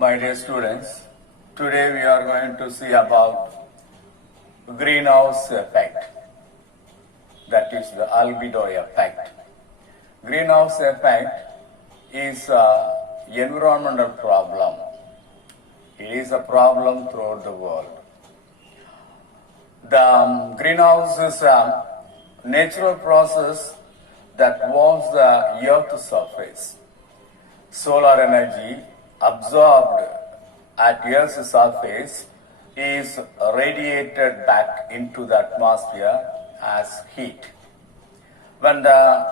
My dear students, today we are going to see about greenhouse effect, that is the albedo effect. Greenhouse effect is an environmental problem. It is a problem throughout the world. The greenhouse is a natural process that warms the earth's surface. Solar energy absorbed at Earth's surface is radiated back into the atmosphere as heat. When the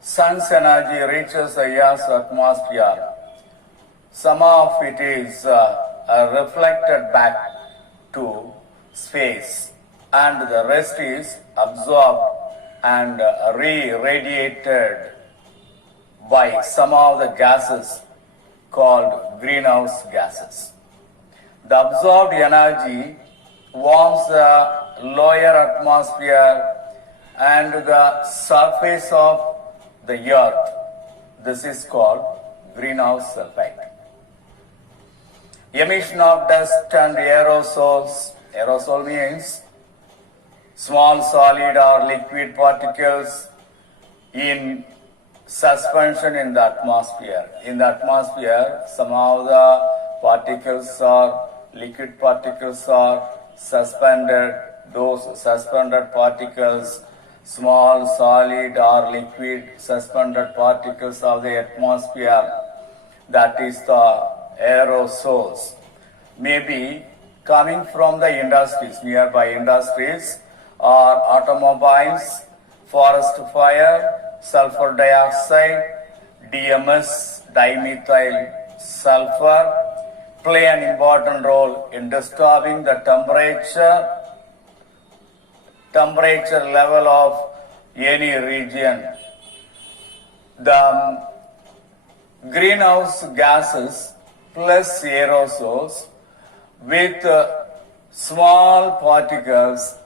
sun's energy reaches the Earth's atmosphere, some of it is reflected back to space and the rest is absorbed and re-radiated by some of the gases called greenhouse gases. The absorbed energy warms the lower atmosphere and the surface of the earth. This is called greenhouse effect. Emission of dust and aerosols. Aerosol means small solid or liquid particles in suspension in the atmosphere. In the atmosphere, some of the particles or liquid particles are suspended. Those suspended particles, small solid or liquid suspended particles of the atmosphere, that is the aerosols, may be coming from the industries, nearby industries, or automobiles, forest fire, sulfur dioxide, DMS, dimethyl sulfur, play an important role in disturbing the temperature level of any region. The greenhouse gases plus aerosols with small particles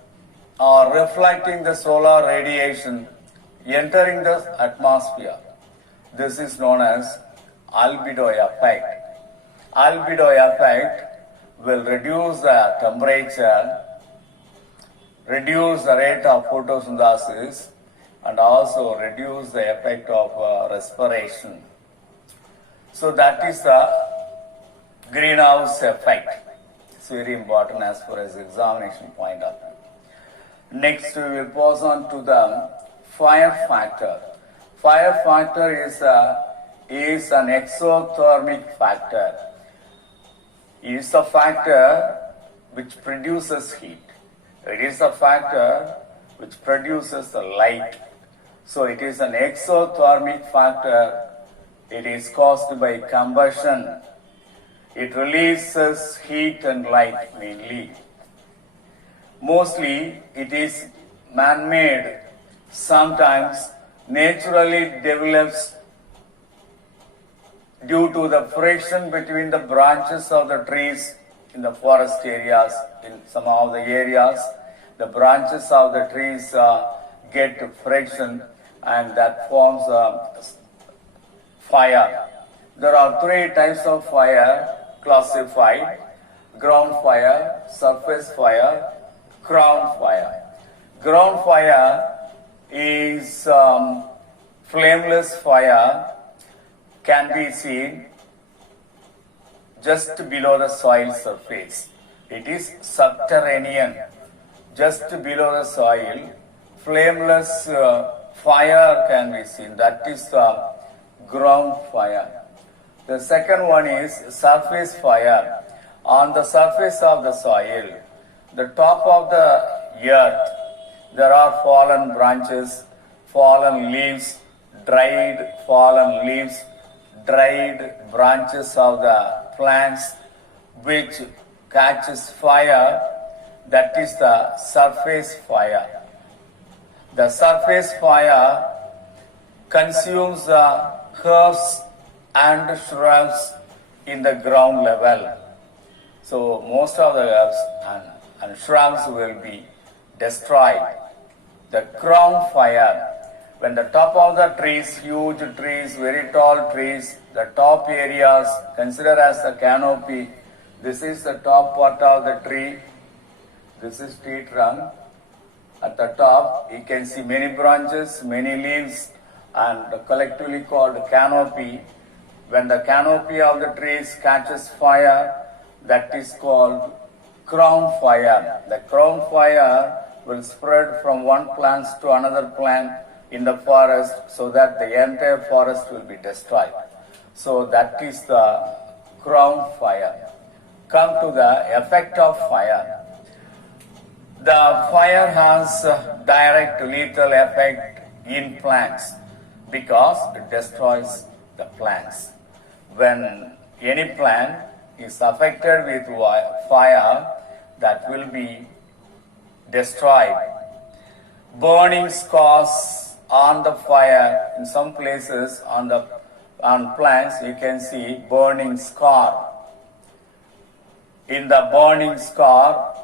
are reflecting the solar radiation entering the atmosphere. This is known as albedo effect. Albedo effect will reduce the temperature, reduce the rate of photosynthesis, and also reduce the effect of respiration. So that is the greenhouse effect. It's very important as far as examination point of view. Next, we will pass on to the fire factor. Fire factor is an exothermic factor. It is a factor which produces heat. It is a factor which produces the light. So it is an exothermic factor. It is caused by combustion. It releases heat and light mainly. Mostly it is man-made. Sometimes naturally develops due to the friction between the branches of the trees in the forest areas. In some of the areas, the branches of the trees get friction and that forms fire. There are three types of fire classified: ground fire, surface fire, crown fire. Ground fire is flameless fire, can be seen just below the soil surface. It is subterranean, just below the soil. Flameless fire can be seen. That is ground fire. The second one is surface fire. On the surface of the soil, the top of the earth, there are fallen branches, fallen leaves, dried fallen leaves, dried branches of the plants which catches fire. That is the surface fire. The surface fire consumes the herbs and shrubs in the ground level. So most of the herbs and shrubs will be destroyed. The ground fire When the top of the trees, huge trees, very tall trees, the top areas considered as the canopy. This is the top part of the tree. This is tree trunk. At the top, you can see many branches, many leaves, and collectively called canopy. When the canopy of the trees catches fire, that is called crown fire. The crown fire will spread from one plant to another plant in the forest so that the entire forest will be destroyed. So that is the crown fire. Come to the effect of fire. The fire has a direct lethal effect in plants because it destroys the plants. When any plant is affected with fire, that will be destroyed. Burning scars on the fire. In some places on plants you can see burning scar. In the burning scar,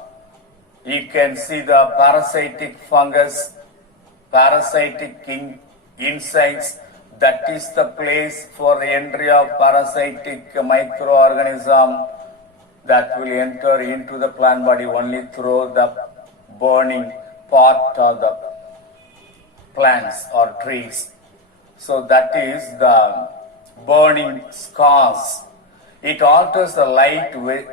you can see the parasitic fungus, parasitic insects. That is the place for the entry of parasitic microorganism that will enter into the plant body only through the burning part of the plants or trees. So that is the burning scars. It alters the light with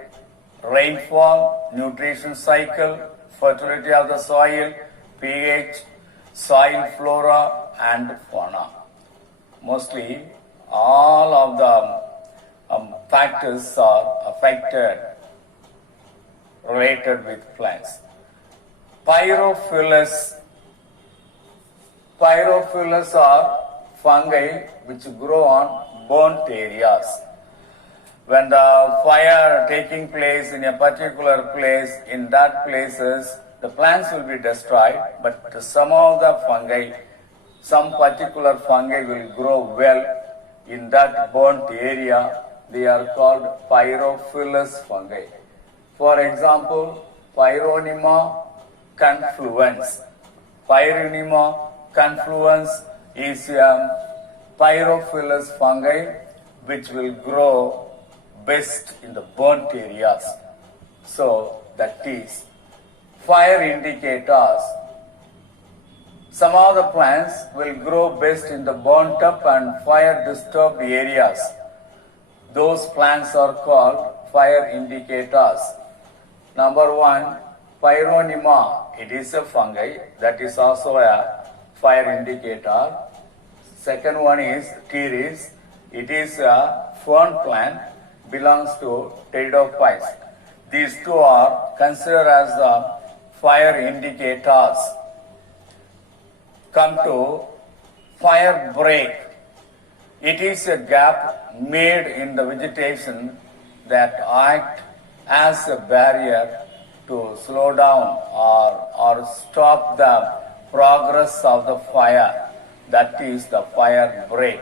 rainfall, nutrition cycle, fertility of the soil, pH, soil flora and fauna. Mostly all of the factors are affected related with plants. Pyrophilus are fungi which grow on burnt areas. When the fire taking place in a particular place, in that places, the plants will be destroyed, but some of the fungi, some particular fungi will grow well in that burnt area. They are called pyrophilus fungi. For example, Pyroniма confluens. Pyronima confluens is a pyrophilus fungi which will grow best in the burnt areas. So that is fire indicators. Some of the plants will grow best in the burnt up and fire disturbed areas. Those plants are called fire indicators. Number one, Pyroniма. It is a fungi that is also a fire indicator. Second one is Teres. It is a fern plant, belongs to Pteridophytes. These two are considered as the fire indicators. Come to fire break. It is a gap made in the vegetation that act as a barrier to slow down or stop the progress of the fire. That is the fire break.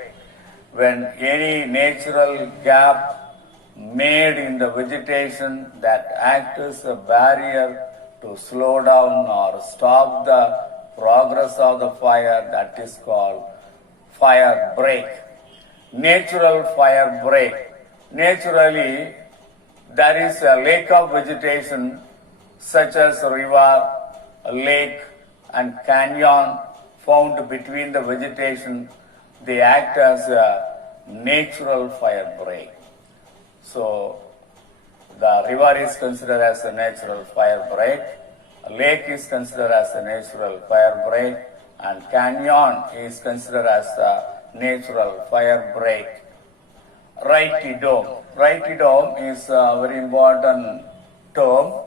When any natural gap made in the vegetation that acts as a barrier to slow down or stop the progress of the fire, that is called fire break. Natural fire break. Naturally, there is a lake of vegetation such as a river, a lake and canyon found between the vegetation. They act as a natural fire break. So the river is considered as a natural fire break, a lake is considered as a natural fire break, and canyon is considered as a natural fire break. Rytidome. Rytidome is a very important term.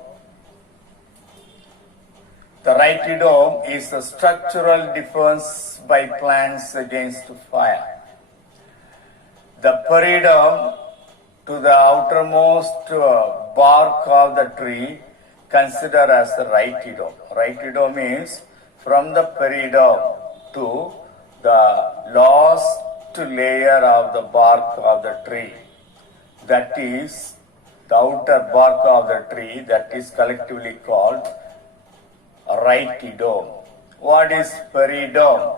The rytidome is a structural defense by plants against fire. The peridome to the outermost bark of the tree considered as the rytidome. Rytidome is from the peridome to the last layer of the bark of the tree. That is the outer bark of the tree, that is collectively called rytidome. What is peridome?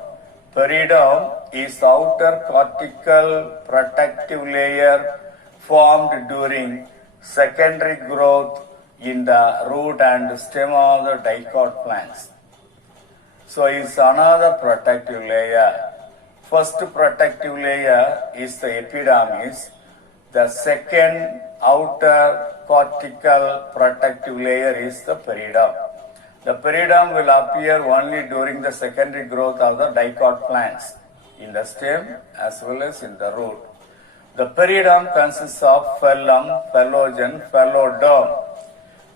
Periderm is outer cortical protective layer formed during secondary growth in the root and stem of the dicot plants. So it's another protective layer. First protective layer is the epidermis. The second outer cortical protective layer is the periderm. The periderm will appear only during the secondary growth of the dicot plants in the stem as well as in the root. The periderm consists of phloem, phloem, phloderm.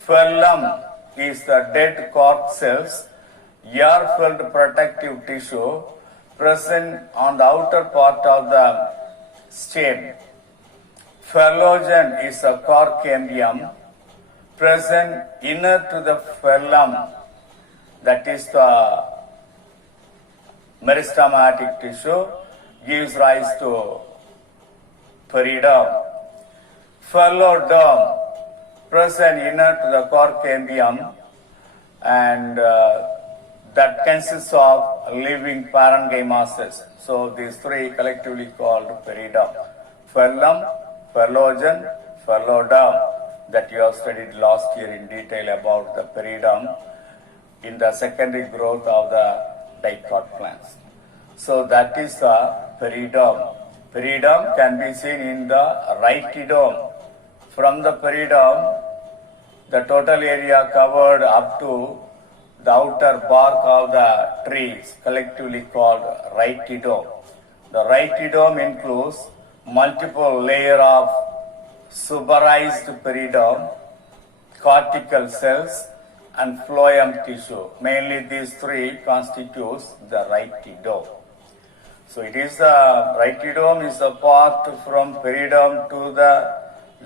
Phloem is the dead cork cells, air-filled protective tissue present on the outer part of the stem. Phloem is a cork cambium present inner to the phloem, that is the meristematic tissue, gives rise to periderm. Phloderm present inner to the cork cambium and that consists of living parenchyma cells. So these three collectively called periderm. Phloem, phloem, phloderm, that you have studied last year in detail about the periderm in the secondary growth of the dicot plants. So that is the periderm. Periderm can be seen in the rhytidome. From the periderm, the total area covered up to the outer bark of the trees, collectively called rhytidome. The rhytidome includes multiple layers of suberized periderm, cortical cells, and phloem tissue. Mainly these three constitutes the rhytidome. So it is the rhytidome is a part from periderm to the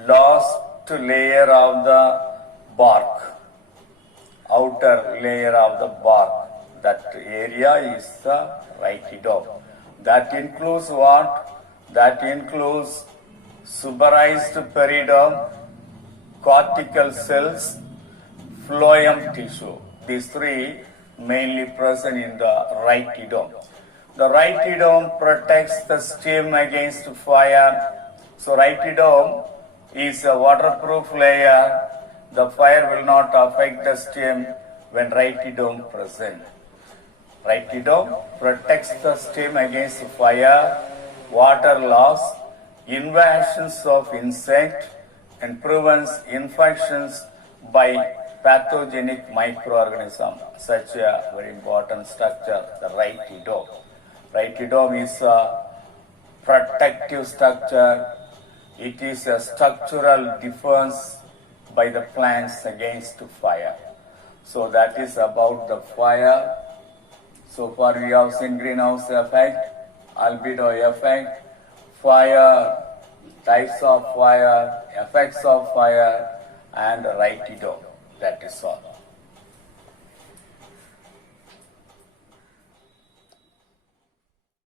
last layer of the bark, outer layer of the bark. That area is the rhytidome. That includes what? That includes suberized periderm, cortical cells, phloem tissue. These three mainly present in the rhytidome. The rhytidome protects the stem against fire. So rhytidome is a waterproof layer. The fire will not affect the stem when rhytidome present. Rhytidome protects the stem against fire, water loss, invasions of insect, and prevents infections by pathogenic microorganisms. Such a very important structure, the rhytidome. Rhytidome is a protective structure. It is a structural defense by the plants against fire. So that is about the fire. So far we have seen greenhouse effect, albedo effect, fire, types of fire, effects of fire, and rhytidome. That is all.